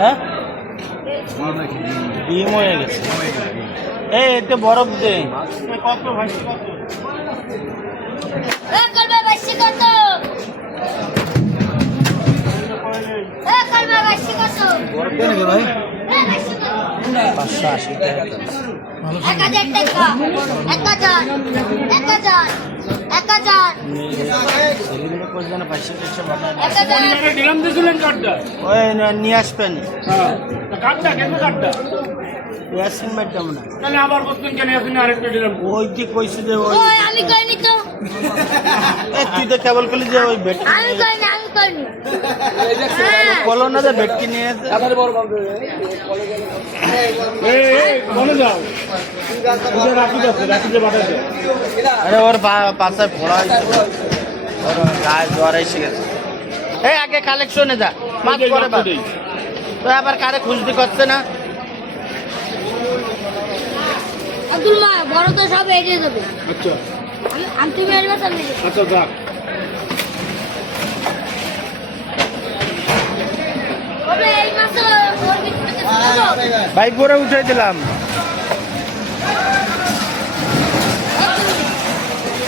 হ্যাঁ ডিম হয়ে গেছে। এই এতে বরফ দে। কত ভাই কত? বরফ দে নাকি ভাই? 580 টাকা। 1000 টাকা 1000 1000 1000 সেলিব্রেট করে জানা 500 বানায়। 1000 দিলাম দিছিলেন কার্ডটা? ওই নিয়ে আসবেন। হ্যাঁ কার্ডটা কেন কার্ডটা? ইয়াসিন ভাই কেমন? তাহলে আবার বলতেন কেন আপনি আরেকটা দিলাম? ওই যে কইছে যে ওই ওই আমি কইনি তো তুই তো কেবল করলি যে ওই বেট আমি কইনি বলো না যে বেটকি নিয়ে এসে এই বলে যাও রাখি যে বাটাতে আরে ওর পাশায় ফোড়া হয়েছে ওর গায়ে জ্বর এসে গেছে। এই আগে কালেকশনে যা মাছ পরে বা তো আবার কারে খুঁজতে করছে না। আব্দুল মা বড় তো সব এড়িয়ে যাবে। আচ্ছা আমি তুমি আসবে সামনে আচ্ছা যাক ওরে এই মাছ ওর ভিতরে ভাই পরে উঠে দিলাম।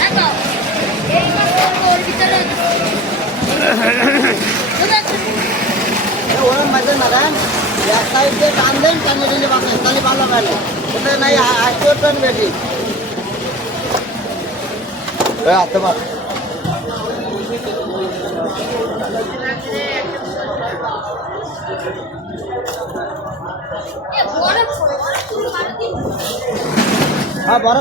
দেখো এই মাছ ওর ভিতরে ওরা মাঝে মারান এক সাইড দিয়ে টান দেন টানে টানে বাঁচেন তাহলে ভালো গেল ওটা নাই হাসি ওঠবেন বেশি হাতে মার বড় হ্যাঁ বড়